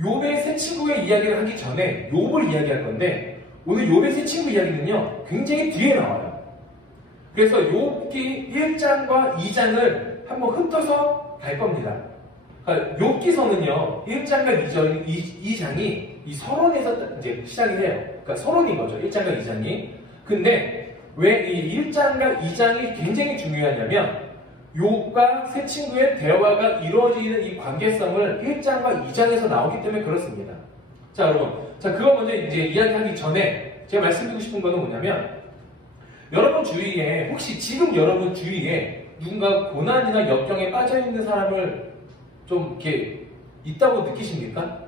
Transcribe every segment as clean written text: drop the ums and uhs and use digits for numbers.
욥의 세 친구의 이야기를 하기 전에 욥을 이야기할 건데 오늘 욥의 세 친구 이야기는요 굉장히 뒤에 나와요. 그래서 욥기 1장과 2장을 한번 흩어서 갈 겁니다. 그러니까 욥기서는요 1장과 2장이 이 서론에서 이제 시작이 해요. 그러니까 서론인 거죠. 1장과 2장이. 근데 왜 이 1장과 2장이 굉장히 중요하냐면 욥과 세 친구의 대화가 이루어지는 이 관계성을 1장과 2장에서 나오기 때문에 그렇습니다. 자, 여러분. 자, 그거 먼저 이제 이야기하기 전에 제가 말씀드리고 싶은 거는 뭐냐면 여러분 주위에 혹시 지금 여러분 주위에 누군가 고난이나 역경에 빠져있는 사람을 좀 이렇게 있다고 느끼십니까?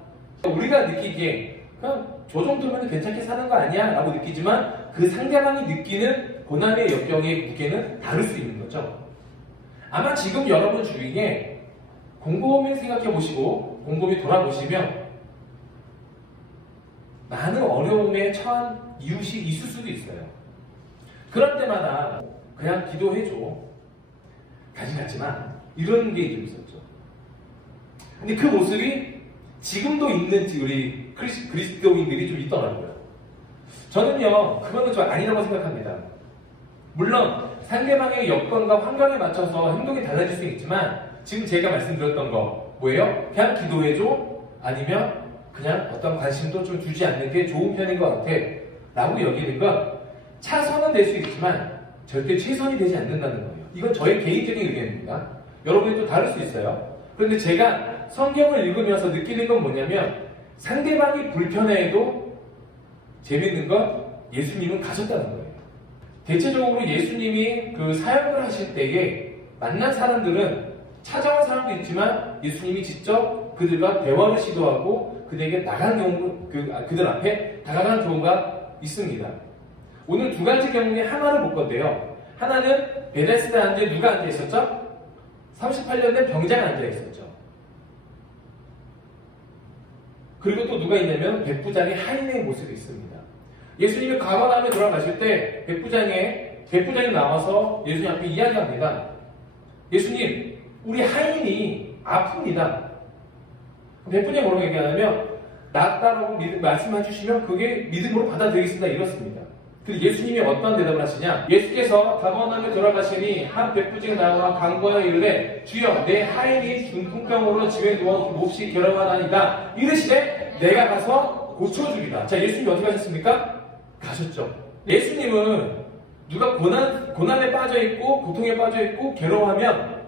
우리가 느끼기에 그냥 저 정도면 괜찮게 사는 거 아니야? 라고 느끼지만 그 상대방이 느끼는 고난의 역경의 무게는 다를 수 있는 거죠. 아마 지금 여러분 주위에 곰곰이 생각해 보시고 곰곰이 돌아보시면 많은 어려움에 처한 이웃이 있을 수도 있어요. 그럴 때마다 그냥 기도해줘. 가진 같지만 이런 게 좀 있었죠. 근데 그 모습이 지금도 있는지 우리 그리스도인들이 좀 있더라고요. 저는요 그거는 좀 아니라고 생각합니다. 물론 상대방의 여건과 환경에 맞춰서 행동이 달라질 수 있지만 지금 제가 말씀드렸던 거 뭐예요? 그냥 기도해줘? 아니면 그냥 어떤 관심도 좀 주지 않는 게 좋은 편인 것 같아 라고 여기는 건 차선은 될 수 있지만 절대 최선이 되지 않는다는 거예요. 이건 저의 개인적인 의견입니다. 여러분이 또 다를 수 있어요. 그런데 제가 성경을 읽으면서 느끼는 건 뭐냐면 상대방이 불편해도 재밌는 건 예수님은 가셨다는 거예요. 대체적으로 예수님이 그 사역을 하실 때에 만난 사람들은 찾아온 사람도 있지만 예수님이 직접 그들과 대화를 시도하고 그들에게 나가는 경우, 그들 앞에 다가가는 경우가 있습니다. 오늘 두 가지 경우에 하나를 볼 건데요. 하나는 베데스다 안에 누가 앉아 있었죠? 38년 된 병자가 앉아 있었죠. 그리고 또 누가 있냐면 백부장의 하인의 모습이 있습니다. 예수님이 가버나움에 돌아가실 때 백부장이 나와서 예수님 앞에 이야기합니다. 예수님, 우리 하인이 아픕니다. 백부장이 뭐라고 얘기하냐면 낫다라고 말씀해 주시면 그게 믿음으로 받아들이겠습니다. 이렇습니다. 그 예수님이 어떤 대답을 하시냐? 예수께서 가버나움에 돌아가시니 한 백부장이 나와 간구하여 이르되 주여 내 하인이 중풍병으로 집에 누워 몹시 괴로워하나이다. 이르시되 내가 가서 고쳐주리라. 자, 예수님이 어떻게 하셨습니까? 가셨죠. 예수님은 누가 고난에 빠져있고 고통에 빠져있고 괴로워하면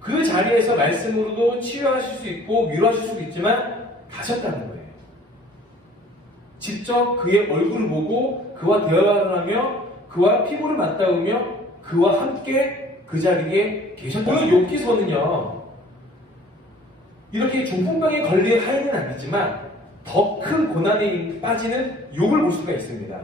그 자리에서 말씀으로도 치유하실 수 있고 위로하실 수도 있지만 가셨다는 거예요. 직접 그의 얼굴을 보고 그와 대화를 하며 그와 피부를 맞닿으며 그와 함께 그 자리에 계셨다는 거예요. 욥기서는요 이렇게 중풍병에 걸린 하인은 아니지만 더 큰 고난에 빠지는 욥을 볼 수가 있습니다.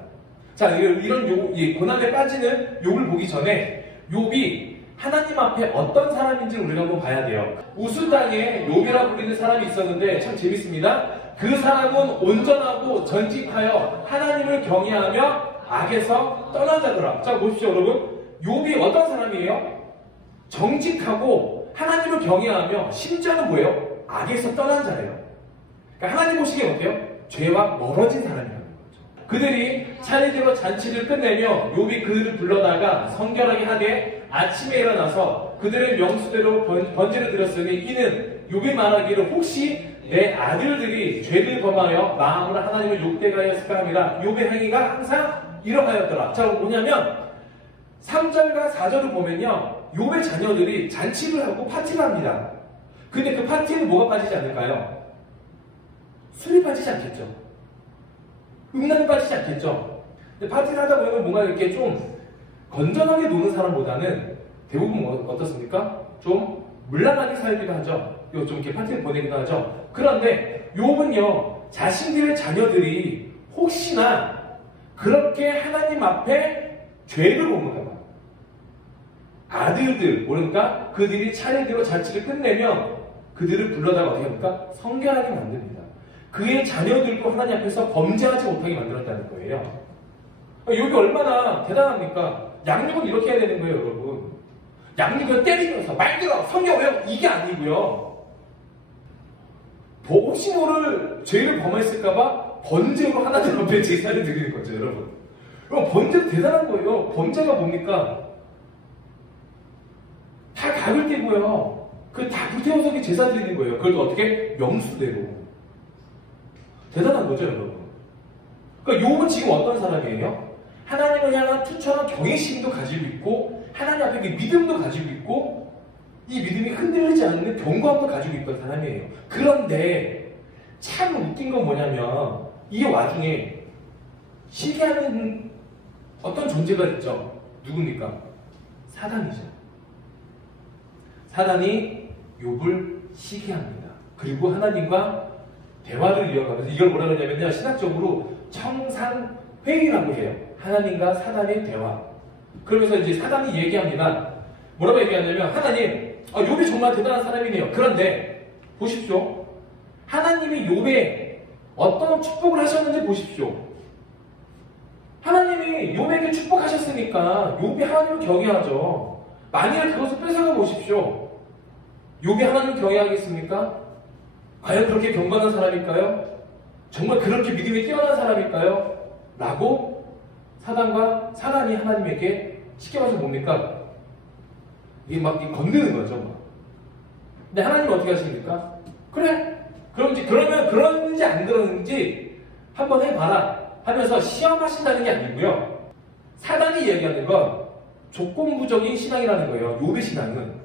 자, 이런 고난에 빠지는 욥을 보기 전에 욥이 하나님 앞에 어떤 사람인지 우리가 한번 봐야 돼요. 우스 땅에 욥이라 불리는 사람이 있었는데 참 재밌습니다. 그 사람은 온전하고 전직하여 하나님을 경외하며 악에서 떠난 자더라. 자, 보십시오, 여러분. 욥이 어떤 사람이에요? 정직하고 하나님을 경외하며 심지어는 뭐예요? 악에서 떠난 자예요. 그러니까 하나님 보시기에 어때요? 죄와 멀어진 사람이라는 거죠. 그들이 차례대로 잔치를 끝내며 욥이 그들을 불러다가 성결하게 하되 아침에 일어나서 그들의 명수대로 번제를 드렸으니 이는 욥이 말하기를 혹시 내 아들들이 죄를 범하여 마음으로 하나님을 욕되게 하였을까 합니다. 욥의 행위가 항상 이러하였더라. 자, 뭐냐면 3절과 4절을 보면요 욥의 자녀들이 잔치를 하고 파티를 합니다. 근데 그 파티에는 뭐가 빠지지 않을까요? 술이 빠지지 않겠죠. 음란이 빠지지 않겠죠. 근데 파티를 하다 보면 뭔가 이렇게 좀 건전하게 노는 사람보다는 대부분 어떻습니까? 좀 물란하게 살기도 하죠. 좀 이렇게 파티를 보내기도 하죠. 그런데 욥은요 자신들의 자녀들이 혹시나 그렇게 하나님 앞에 죄를 범을까 봐 아들들, 그러니까 그들이 차례대로 잔치를 끝내면 그들을 불러다가 어떻게 합니까? 성결하게 만듭니다. 그의 자녀들도 하나님 앞에서 범죄하지 못하게 만들었다는 거예요. 욥이 얼마나 대단합니까? 양육은 이렇게 해야 되는 거예요, 여러분. 양육은 때리면서 말 들어, 성경 외워, 이게 아니고요. 혹시 모를 죄를 범했을까봐 번제로 하나님 앞에 제사를 드리는 거죠, 여러분. 그럼 번제도 대단한 거예요. 번제가 뭡니까? 다 각을 떼고요. 그 다 불태워서 제사 드리는 거예요. 그걸 또 어떻게? 명수대로. 대단한 거죠, 여러분. 그러니까 욥은 지금 어떤 사람이에요? 하나님을 향한 투철한 경외심도 가지고 있고, 하나님 앞에 그 믿음도 가지고 있고, 이 믿음이 흔들리지 않는 견고함도 가지고 있던 사람이에요. 그런데 참 웃긴 건 뭐냐면 이 와중에 시기하는 어떤 존재가 있죠. 누굽니까? 사단이죠. 사단이 욥을 시기합니다. 그리고 하나님과 대화를 이어가면서 이걸 뭐라 그러냐면요, 신학적으로 청산회의라고 해요. 하나님과 사단의 대화. 그러면서 이제 사단이 얘기합니다. 뭐라고 얘기하냐면, 하나님, 욥이 정말 대단한 사람이네요. 그런데 보십시오. 하나님이 욥에 어떤 축복을 하셨는지 보십시오. 하나님이 욥에게 축복하셨으니까 욥이 하나님을 경외하죠. 만일 그것을 뺏어가 보십시오. 욥이 하나님을 경외하겠습니까? 과연 그렇게 경건한 사람일까요? 정말 그렇게 믿음이 뛰어난 사람일까요? 라고 사단이 하나님에게 시켜가서 뭡니까? 이게 막 건드는 거죠. 근데 하나님은 어떻게 하십니까? 그래, 그러면 그러는지 안 그러는지 한번 해봐라 하면서 시험하신다는 게 아니고요. 사단이 얘기하는 건 조건부적인 신앙이라는 거예요. 욥의 신앙은.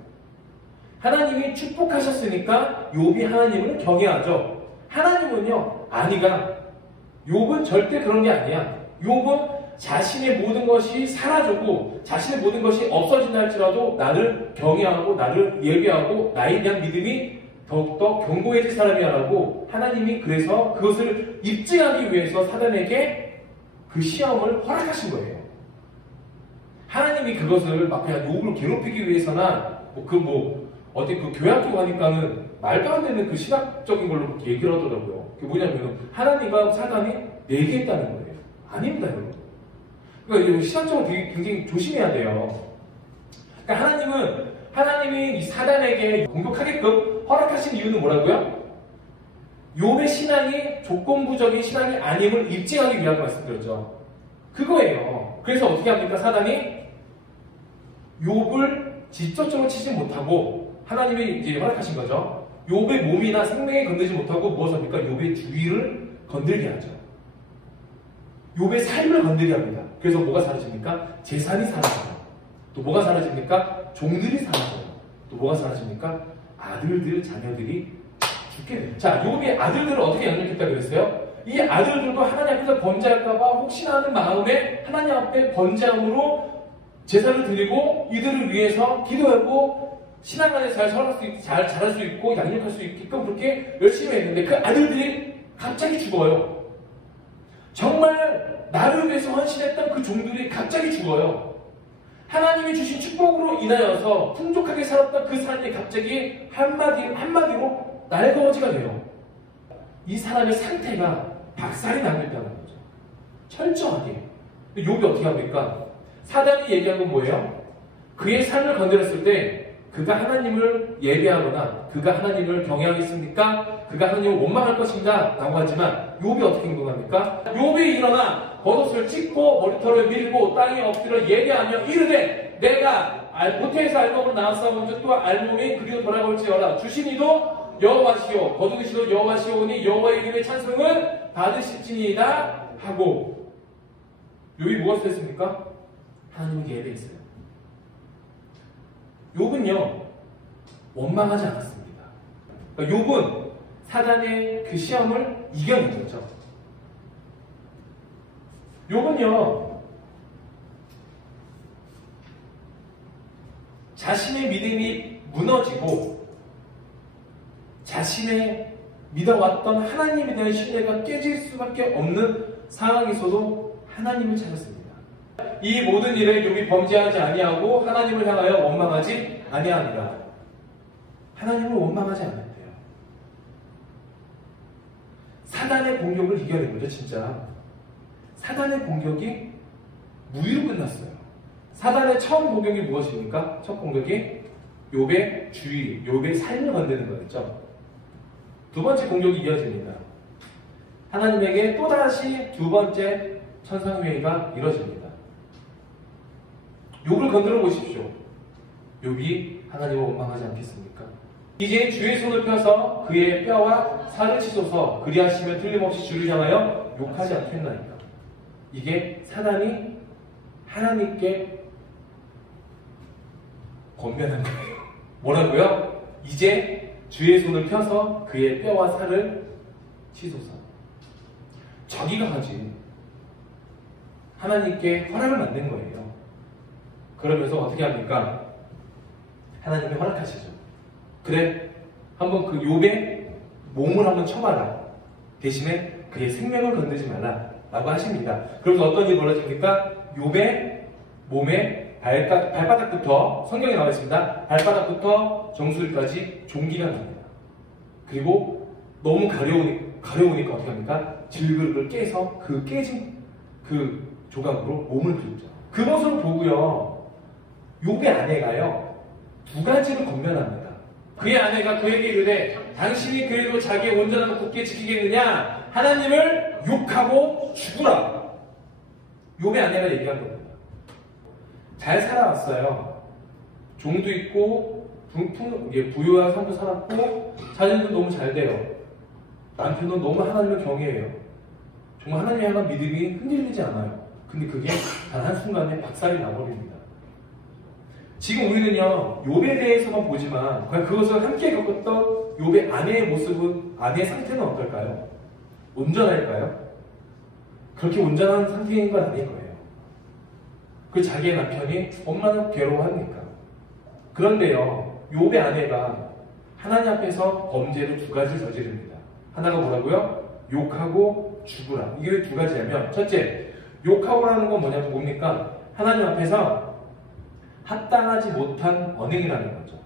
하나님이 축복하셨으니까 욥이 하나님을 경외하죠. 하나님은요, 아니가. 욥은 절대 그런 게 아니야. 욥은 자신의 모든 것이 사라지고 자신의 모든 것이 없어진다 할지라도 나를 경외하고 나를 예배하고 나에 대한 믿음이 더욱더 견고해질 사람이야라고 하나님이 그래서 그것을 입증하기 위해서 사단에게 그 시험을 허락하신 거예요. 하나님이 그것을 막 그냥 욥을 괴롭히기 위해서나 어디 그 교회학교 가니까는 말도 안 되는 그 신학적인 걸로 얘기를 하더라고요. 그게 뭐냐면 하나님과 사단이 내기했다는 거예요. 아닙니다, 여러분. 그러니까 신학적으로 되게 굉장히 조심해야 돼요. 그러니까 하나님이 이 사단에게 공격하게끔 허락하신 이유는 뭐라고요? 욥의 신앙이 조건부적인 신앙이 아님을 입증하기 위한 말씀드렸죠. 그거예요. 그래서 어떻게 합니까? 사단이 욥을 직접적으로 치지 못하고 하나님이 이제 허락하신 거죠. 욥의 몸이나 생명에 건들지 못하고 무엇을 합니까? 욥의 주위를 건들게 하죠. 욥의 삶을 건들게 합니다. 그래서 뭐가 사라집니까? 재산이 사라져요. 또 뭐가 사라집니까? 종들이 사라져요. 또 뭐가 사라집니까? 아들들, 자녀들이 죽게 돼요. 자, 욥의 아들들을 어떻게 양육했다 그랬어요? 이 아들들도 하나님 앞에서 번제할까봐 혹시나 하는 마음에 하나님 앞에 번제함으로 제사를 드리고 이들을 위해서 기도하고 신앙 안에 잘 자랄 수 있고 양육할 수 있게끔 그렇게 열심히 했는데 그 아들들이 갑자기 죽어요. 정말 나를 위해서 헌신했던 그 종들이 갑자기 죽어요. 하나님이 주신 축복으로 인하여서 풍족하게 살았던 그 사람이 갑자기 한마디로 날거지가 돼요. 이 사람의 상태가 박살이 나고 있다는 거죠. 철저하게. 욥이 어떻게 합니까? 사단이 얘기한 건 뭐예요? 그의 삶을 건드렸을 때 그가 하나님을 예배하거나 그가 하나님을 경외하겠습니까? 그가 하나님을 원망할 것인가? 라고 하지만 욥이 어떻게 행동합니까? 욥이 일어나 겉옷을 찢고 머리털을 밀고 땅에 엎드려 예배하며 이르되 내가 모태에서 알몸으로 나왔사온즉 또 알몸이 그리로 돌아올지어다 주신 이도 여호와시오 거두시도 여호와시오니 여호와의 이름의 찬송을 받으실지니이다 하고 욥이 무엇을 했습니까? 하나님을 예배했어요. 욥은요 원망하지 않았습니다. 그러니까 욥은 사단의 그 시험을 이겨낸 거죠. 욥은요 자신의 믿음이 무너지고 자신의 믿어왔던 하나님에 대한 신뢰가 깨질 수밖에 없는 상황에서도 하나님을 찾았습니다. 이 모든 일에 욥이 범죄하지 아니하고 하나님을 향하여 원망하지 아니하니라. 하나님을 원망하지 않았대요. 사단의 공격을 이겨낸 거죠, 진짜. 사단의 공격이 무위로 끝났어요. 사단의 처음 공격이 무엇입니까? 첫 공격이 욥의 주의, 욥의 삶을 건드는 거였죠. 두 번째 공격이 이어집니다. 하나님에게 또다시 두 번째 천상회의가 이뤄집니다. 욥을 건드려 보십시오. 욥이 하나님을 원망하지 않겠습니까? 이제 주의 손을 펴서 그의 뼈와 살을 치소서, 그리하시면 틀림없이 주를 향하여 욕하지 않겠나이까. 이게 사단이 하나님께 권면한 거예요. 뭐라고요? 이제 주의 손을 펴서 그의 뼈와 살을 치소서. 자기가 하지. 하나님께 허락을 만든 거예요. 그러면서 어떻게 합니까? 하나님이 허락하시죠. 그래, 한번 그 욥의 몸을 한번 쳐봐라. 대신에 그의 생명을 건드지 말라 라고 하십니다. 그래서 어떤 일이 벌어집니까? 욥의 몸에 발바닥부터, 성경에 나와 있습니다. 발바닥부터 정수리까지 종기가 납니다. 그리고 너무 가려우니까 어떻게 합니까? 질그릇을 깨서 그 깨진 그 조각으로 몸을 긁죠. 그 모습을 보고요, 욥의 아내가요, 두 가지를 권면합니다. 그의 아내가 그에게 이르되 당신이 그래도 자기의 온전함을 굳게 지키겠느냐? 하나님을 욕하고 죽으라. 욥의 아내가 얘기한 겁니다. 잘 살아왔어요. 종도 있고 부유한 삶도 살았고 자녀도 너무 잘 돼요. 남편은 너무 하나님을 경외해요. 정말 하나님에 향한 믿음이 흔들리지 않아요. 근데 그게 단 한순간에 박살이 나버립니다. 지금 우리는요, 욥에 대해서만 보지만 과연 그것을 함께 겪었던 욥의 아내의 모습은, 아내의 상태는 어떨까요? 온전할까요? 그렇게 온전한 상태인 건 아닐 거예요. 그 자기의 남편이 얼마나 괴로워합니까? 그런데요, 욥의 아내가 하나님 앞에서 범죄를 두 가지를 저지릅니다. 하나가 뭐라고요? 욕하고 죽으라. 이게 왜 두 가지냐면, 첫째, 욕하고라는 건 뭡니까? 하나님 앞에서 합당하지 못한 언행이라는 거죠.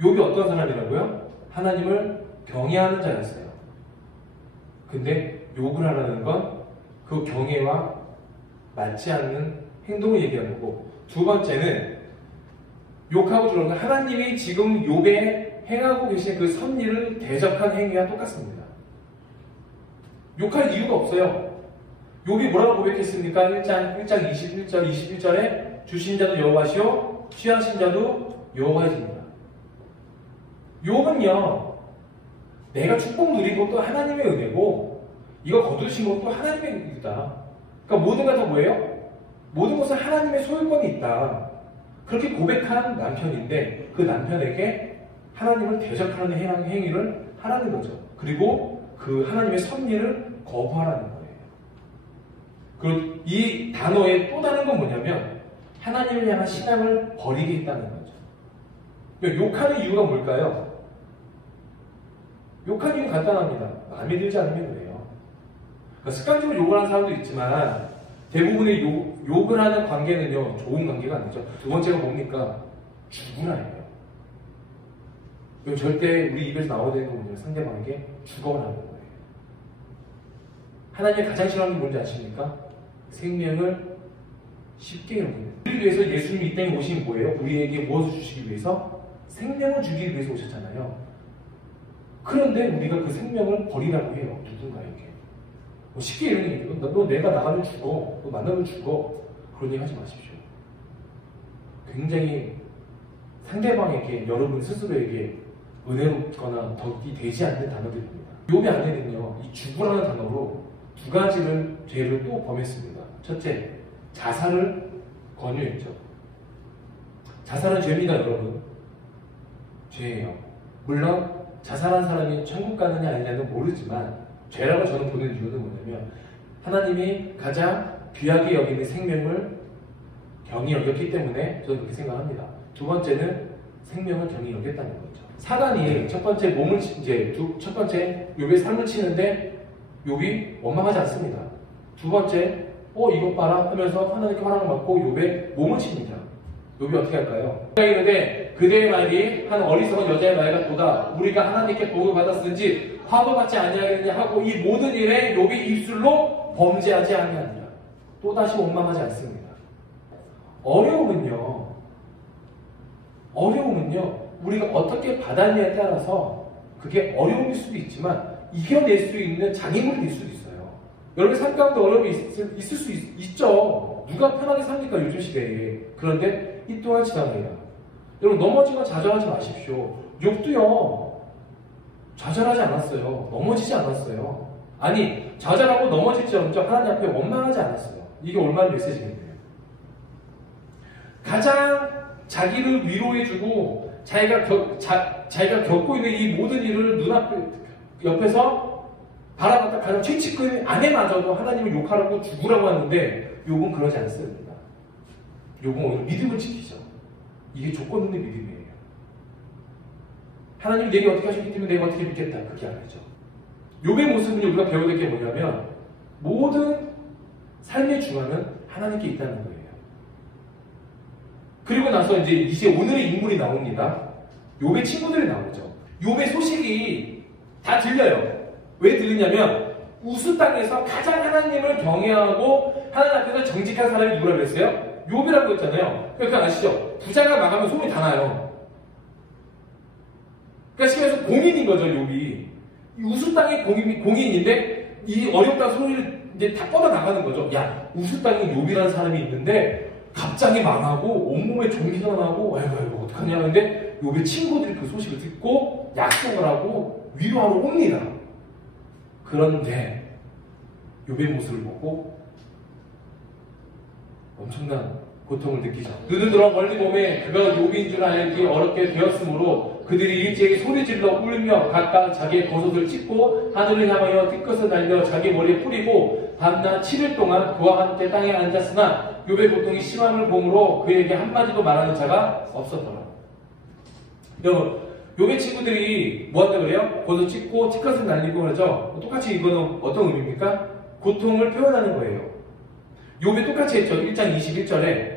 욥이 어떤 사람이라고요? 하나님을 경외하는 자였어요. 근데 욕을 하라는 건 그 경외와 맞지 않는 행동을 얘기하는 거고, 두 번째는 욕하고 죽는 건 하나님이 지금 욥에 행하고 계신 그 섭리를 대적한 행위와 똑같습니다. 욕할 이유가 없어요. 욥이 뭐라고 고백했습니까? 1장 21절에 주신 자도 여호와시오 취하신 자도 여호와이십니다. 욥은요, 내가 축복 누린 것도 하나님의 은혜고 이거 거두신 것도 하나님의 일이다. 그러니까 모든 것 다 뭐예요? 모든 것은 하나님의 소유권이 있다. 그렇게 고백한 남편인데 그 남편에게 하나님을 대적하는 행위를 하라는 거죠. 그리고 그 하나님의 섭리를 거부하라는 거예요. 그리고 이 단어의 또 다른 건 뭐냐면 하나님을 향한 신앙을 버리겠다는 거죠. 욕하는 이유가 뭘까요? 욕하는 이유는 간단합니다. 마음에 들지 않으면 그래요. 그러니까 습관적으로 욕을 하는 사람도 있지만 대부분의 욕을 하는 관계는요, 좋은 관계가 아니죠. 두 번째가 뭡니까? 죽으라예요. 절대 우리 입에서 나와야 되는 건 뭐냐면 상대방에게 죽어라는 거예요. 하나님의 가장 싫어하는 게 뭔지 아십니까? 생명을 쉽게 여기는. 우리를 위해서 예수님이 이 땅에 오신 뭐예요? 우리에게 무엇을 주시기 위해서? 생명을 주기 위해서 오셨잖아요. 그런데 우리가 그 생명을 버리라고 해요. 누군가에게. 쉽게 이런 얘기해요. 너 내가 나가면 죽어. 너 만나면 죽어. 그런 얘기 하지 마십시오. 굉장히 상대방에게, 여러분 스스로에게 은혜롭거나 덕이 되지 않는 단어들입니다. 욥의 아내는요, 이 죽으라는 단어로 두 가지를 죄를 또 범했습니다. 첫째, 자살을 권유했죠. 자살은 죄입니다, 여러분. 죄예요. 물론 자살한 사람이 천국 가느냐 아니냐는 모르지만 죄라고 저는 보는 이유는 뭐냐면 하나님이 가장 귀하게 여기는 생명을 경히 여겼기 때문에 저는 그렇게 생각합니다. 두 번째는 생명을 경히 여겼다는 거죠. 사단이 첫 번째 첫 번째 욥의 삶을 치는데 욥이 원망하지 않습니다. 두 번째, 이것 봐라 하면서 하나님께 허락을 받고 욥의 몸을 칩니다. 욥이 어떻게 할까요? 이르되 그대의 말이 한 어리석은 여자의 말 같도다. 우리가 하나님께 복을 받았은지 화도받지 아니하겠느냐 하고 이 모든 일에 욥이 입술로 범죄하지 아니하니라. 또다시 원망하지 않습니다. 어려움은요, 우리가 어떻게 받았냐에 따라서 그게 어려움일 수도 있지만 이겨낼 수 있는 장애물이 될 수도 있어요. 여러분 삶 가운데 어려움이 있을 수 있죠. 누가 편하게 삽니까 요즘 시대에. 그런데 이 또한 지나가요. 여러분 넘어지면 좌절하지 마십시오. 욥도요 좌절하지 않았어요. 넘어지지 않았어요. 아니 좌절하고 넘어질지언정 하나님 앞에 원망하지 않았어요. 이게 얼마나 메시지인데요. 가장 자기를 위로해주고 자기가 겪고 있는 이 모든 일을 눈앞에 옆에서 바라봤다 가장 최측근 아내마저도 하나님을 욕하라고 죽으라고 하는데 욥은 그러지 않습니다. 욥은 오히려 믿음을 지키죠. 이게 조건 없는 믿음이에요. 하나님이 내게 어떻게 하셨기 때문에 내가 어떻게 믿겠다. 그게 아니죠. 욥의 모습은 우리가 배워야 될 게 뭐냐면 모든 삶의 중앙은 하나님께 있다는 거예요. 그리고 나서 이제 오늘의 인물이 나옵니다. 욥의 친구들이 나오죠. 욥의 소식이 다 들려요. 왜 들리냐면 우스 땅에서 가장 하나님을 경외하고 하나님 앞에서 정직한 사람이 누구라고 그랬어요? 욥이라고 했잖아요. 그러니까 아시죠? 부자가 망하면 소문이 다 나요. 그러니까 시간에서 공인인 거죠, 욥이. 이 우스 땅의 공인인데 이 어렵다는 소리를 이제 다 뻗어나가는 거죠. 야, 우스 땅에 욥이라는 사람이 있는데 갑자기 망하고 온몸에 종기가 나고 아이고 어떡하냐 하는데 욥의 친구들이 그 소식을 듣고 약속을 하고 위로하러 옵니다. 그런데 욥의 모습을 보고 엄청난 고통을 느끼죠. 그들은 멀리 보매 그가 욥인 줄 알기 어렵게 되었으므로 그들이 일제히 소리질러 울며 각각 자기의 겉옷을 찢고 하늘을 향하여 띠끝을 날려 자기 머리에 뿌리고 밤낮 7일 동안 그와 함께 땅에 앉았으나 욥의 고통이 심함을 보므로 그에게 한마디도 말하는 자가 없었더라. 여러분, 욥의 친구들이 뭐한다 그래요? 겉옷을 찢고 띠끝을 날리고 그러죠. 똑같이 이거는 어떤 의미입니까? 고통을 표현하는 거예요. 욥이 똑같이 했죠. 1장 21절에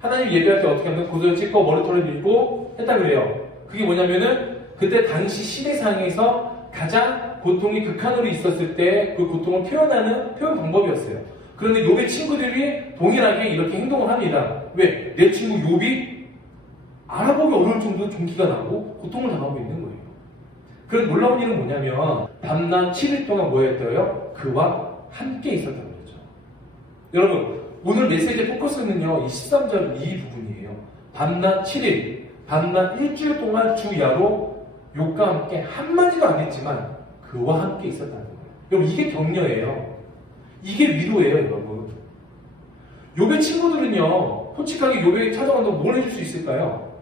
하나님 예배할 때 어떻게 하면 겉옷을 찢고 머리털을 밀고 했다 그래요. 그게 뭐냐면은 그때 당시 시대상에서 가장 고통이 극한으로 있었을 때 그 고통을 표현하는 표현 방법이었어요. 그런데 욥의 친구들이 동일하게 이렇게 행동을 합니다. 왜? 내 친구 욥이 알아보기 어려울 정도로 종기가 나고 고통을 당하고 있는 거예요. 그런 놀라운 일은 뭐냐면 밤낮 7일 동안 뭐였어요? 그와 함께 있었다는 거죠. 여러분 오늘 메시지의 포커스는요 이 13절 이 부분이에요. 밤낮 7일 밤낮 일주일 동안 주야로 욥과 함께 한마디도 안 했지만 그와 함께 있었다는 거예요. 여러분 이게 격려예요. 이게 위로예요, 여러분. 욥의 친구들은요, 솔직하게 욥에게 찾아간다고 뭘 해줄 수 있을까요?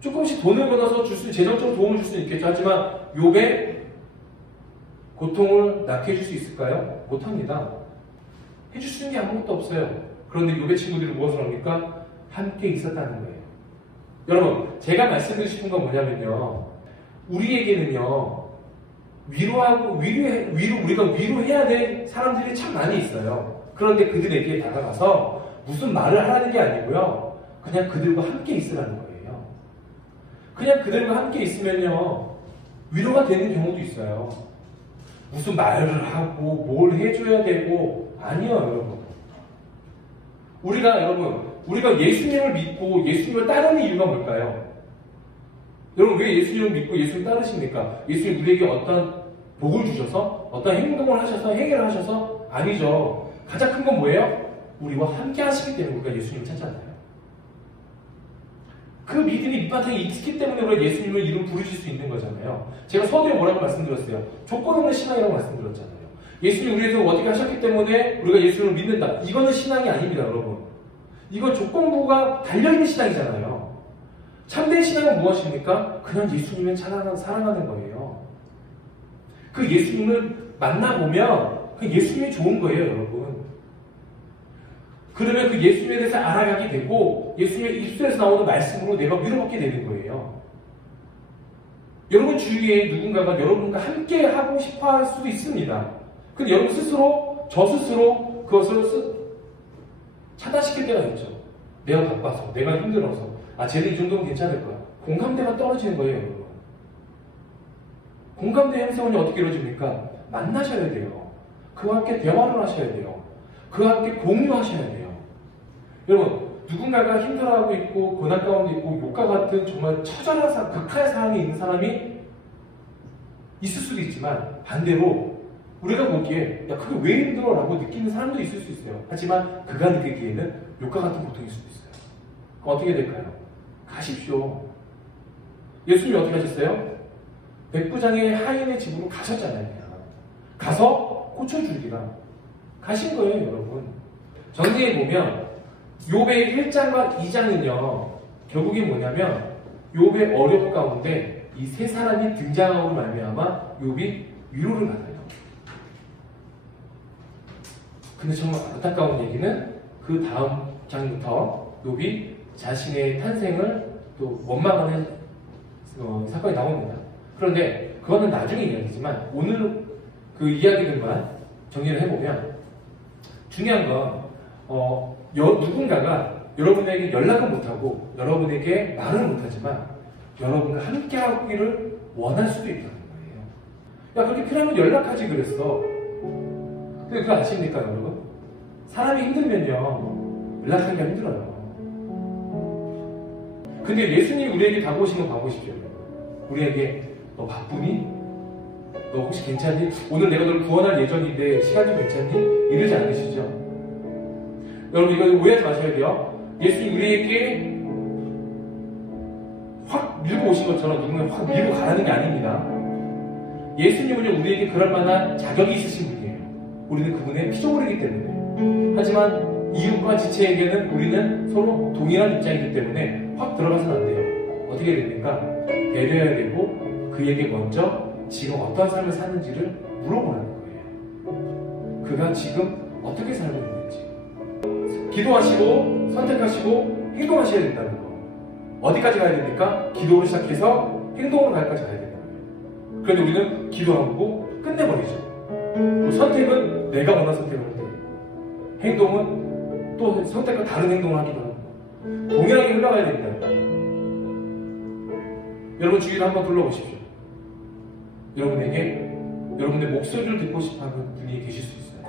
조금씩 돈을 받아서 재정적으로 도움을 줄 수는 있겠죠. 하지만 욥의 고통을 낫게 해줄 수 있을까요? 못합니다. 해줄 수 있는 게 아무것도 없어요. 그런데 욥의 친구들이 무엇을 합니까? 함께 있었다는 거예요. 여러분, 제가 말씀드리고 싶은 건 뭐냐면요. 우리에게는요, 우리가 위로해야 될 사람들이 참 많이 있어요. 그런데 그들에게 다가가서 무슨 말을 하라는 게 아니고요. 그냥 그들과 함께 있으라는 거예요. 그냥 그들과 함께 있으면요. 위로가 되는 경우도 있어요. 무슨 말을 하고 뭘 해줘야 되고 아니요, 여러분. 우리가 예수님을 믿고 예수님을 따르는 이유가 뭘까요? 여러분 왜 예수님을 믿고 예수님을 따르십니까? 예수님 우리에게 어떤 복을 주셔서 어떤 행동을 하셔서 해결을 하셔서 아니죠. 가장 큰 건 뭐예요? 우리와 함께 하시기 때문에 우리가 예수님을 찾잖아요. 그 믿음이 밑바탕에 있기 때문에 우리가 예수님을 이름 부르실 수 있는 거잖아요. 제가 서두에 뭐라고 말씀드렸어요? 조건 없는 신앙이라고 말씀드렸잖아요. 예수님 우리에서 어떻게 하셨기 때문에 우리가 예수님을 믿는다. 이거는 신앙이 아닙니다, 여러분. 이건 조건부가 달려있는 신앙이잖아요. 참된 신앙은 무엇입니까? 그냥 예수님을 사랑하는 거예요. 그 예수님을 만나보면 그 예수님이 좋은 거예요, 여러분. 그러면 그 예수님에 대해서 알아가게 되고 예수님의 입술에서 나오는 말씀으로 내가 위로받게 되는 거예요. 여러분 주위에 누군가가 여러분과 함께 하고 싶어 할 수도 있습니다. 근데 여러분 스스로, 저 스스로 그것을 차단시킬 때가 있죠. 내가 바빠서, 내가 힘들어서, 쟤는 이 정도면 괜찮을 거야. 공감대가 떨어지는 거예요, 여러분. 공감대 형성이 어떻게 이루어집니까? 만나셔야 돼요. 그와 함께 대화를 하셔야 돼요. 그와 함께 공유하셔야 돼요. 여러분, 누군가가 힘들어하고 있고 고난 가운데 있고 욕과 같은 정말 처절한 극한의 상황에 있는 사람이 있을 수도 있지만 반대로 우리가 보기에 야 그게 왜 힘들어? 라고 느끼는 사람도 있을 수 있어요. 하지만 그가 느끼기에는 욕과 같은 고통일 수도 있어요. 그럼 어떻게 될까요? 가십시오. 예수님이 어떻게 하셨어요? 백부장의 하인의 집으로 가셨잖아요. 그냥. 가서 고쳐주기라 가신 거예요, 여러분. 정리해보면 욥의 1장과 2장은요 결국이 뭐냐면 욥의 어려움 가운데 이 세 사람이 등장함으로 말미암아 욥이 위로를 받아요. 근데 정말 안타까운 얘기는 그 다음 장부터 욥이 자신의 탄생을 또 원망하는 사건이 나옵니다. 그런데 그거는 나중에 이야기지만 오늘 그 이야기들만 정리를 해보면 중요한 건 누군가가 여러분에게 연락은 못하고 여러분에게 말은 못하지만 여러분과 함께 하기를 원할 수도 있다는 거예요. 야 그렇게 필요하면 연락하지 그랬어. 근데 그거 아십니까 여러분? 사람이 힘들면요 연락하기가 힘들어요. 근데 예수님이 우리에게 다가오신 거 봐보십시오. 우리에게 너 바쁘니? 너 혹시 괜찮니? 오늘 내가 널 구원할 예정인데 시간 좀 괜찮니? 이러지 않으시죠? 여러분 이거 오해하지 마셔야 돼요. 예수님이 우리에게 확 밀고 오신 것처럼 누군가 확 밀고 가라는 게 아닙니다. 예수님은요 우리에게 그럴 만한 자격이 있으신 분이에요. 우리는 그분의 피조물이기 때문에. 하지만 이웃과 지체에게는 우리는 서로 동일한 입장이기 때문에 확 들어가서는 안 돼요. 어떻게 됩니까? 배려해야 되고 그에게 먼저 지금 어떠한 삶을 사는지를 물어보라는 거예요. 그가 지금 어떻게 살고 있는지. 기도하시고 선택하시고 행동하셔야 된다는 거. 어디까지 가야 됩니까? 기도로 시작해서 행동으로 갈까지 가야 된다는 거예요. 그런데 우리는 기도하고 끝내버리죠. 선택은 내가 원하는 선택을 할 때, 행동은 또 선택과 다른 행동을 하기도 하고 동일하게 흘러가야 된다는 거예요. 여러분 주위를 한번 둘러보십시오. 여러분에게 여러분의 목소리를 듣고 싶어하는 분이 계실 수 있어요.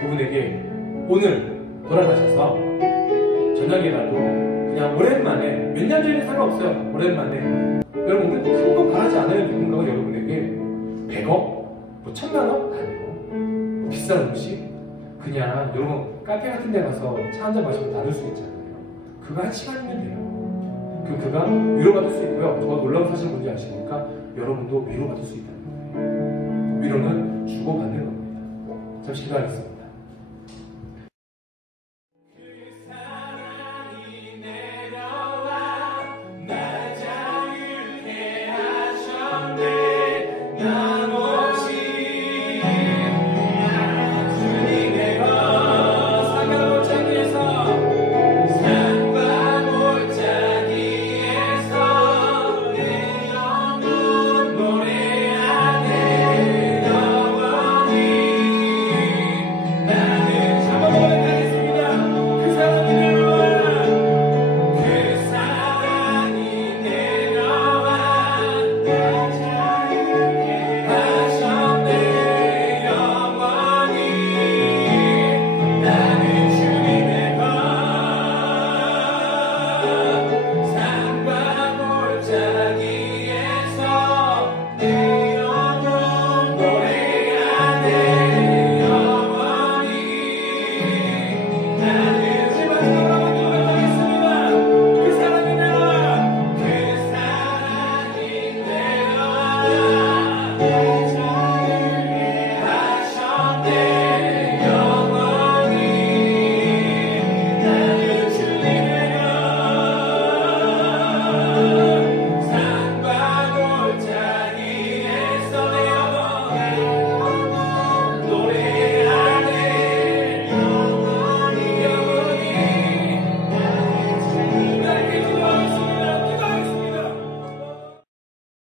그분에게 오늘 돌아가셔서 저녁이라도 그냥 오랜만에 몇 년 전에는 상관없어요. 오랜만에 여러분 우리 큰 거 바라지 않아요. 누군가가 여러분에게 100억? 뭐 1000만원? 아니고 비싼 음식? 그냥 여러분 카페 같은 데 가서 차 한잔 마시고 나눌 수 있잖아요. 그거 한 시간이면 돼요. 그가 위로받을 수 있고요. 더 놀라운 사실 뭔지 아십니까? 여러분도 위로받을 수 있다는 거예요. 위로는 주고받는 겁니다. 잠시 기다리겠습니다.